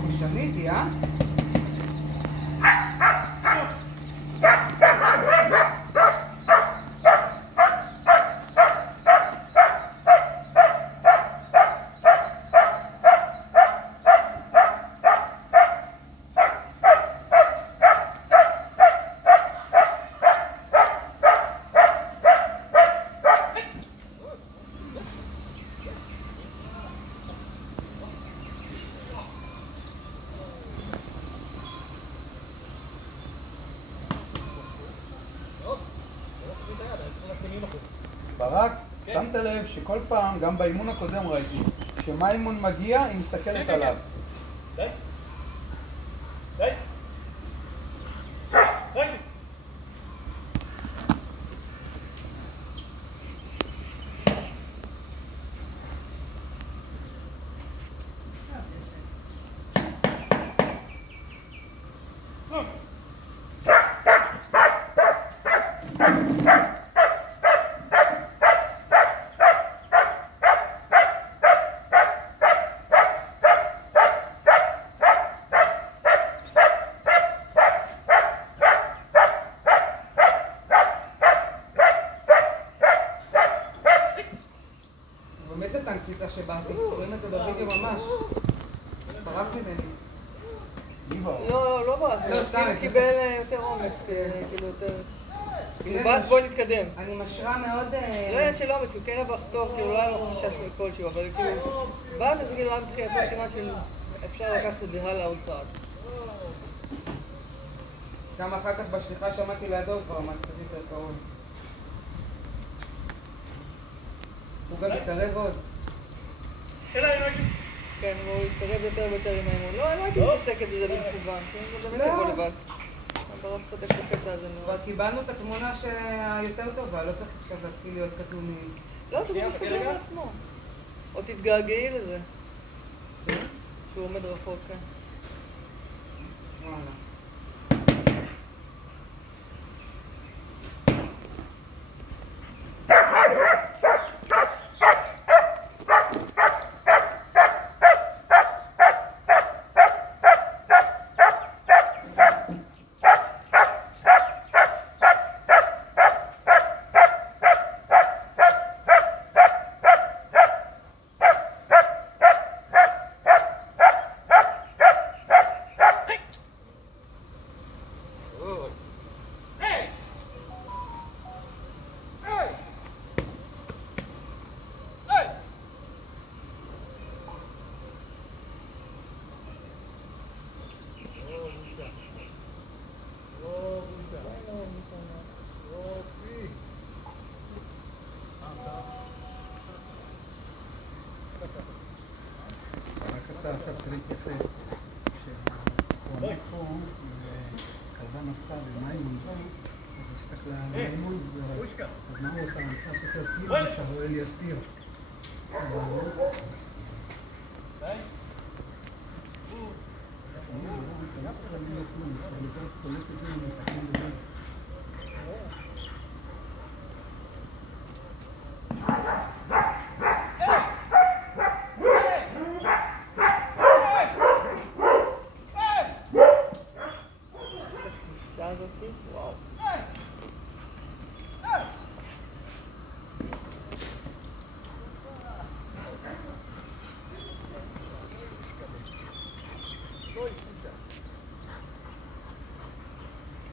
חושניתי, אה? ברק, שמת לב שכל פעם, גם באימון הקודם ראיתי, כשמה אימון מגיע, היא מסתכלת עליו. די. די. די. באמת נתן קפיצה שבאתי, רואים את זה בווידאו ממש. ברק ממני. לא ברק, הוא קיבל יותר אומץ, כאילו יותר... בוא נתקדם. אני משרה מאוד... לא היה של אומץ, הוא כן הבח טוב, כאילו לא היה לו חשש כלשהו, אבל כאילו... באת אז כאילו היה מבחינתו סימן של אפשר לקחת את זה הלאה עוד צעד. גם אחר כך בשליחה שמעתי לידו כבר, מה קצת יותר קרוב. הוא גם מתקרב עוד. כן, הוא התקרב יותר ויותר עם האימון. לא, אני לא הייתי מתעסקת בזה במכוון, זה באמת יבוא לבד. ברק צודק בקטע הזה מאוד. כבר קיבלנו את התמונה שהיותר טובה, לא צריך עכשיו להתחיל להיות קטלוניים. לא, זה גם מסתדר לעצמו. או תתגעגעי לזה. שהוא עומד רחוק, כן. וואלה. עשה עכשיו טריק יפה, שהוא עומד פה וכלבה נפצה במים, אז הסתכלה על האימון, אז מה הוא עושה? הוא נכנס יותר פנימה שהרועל יסתיר. Oi.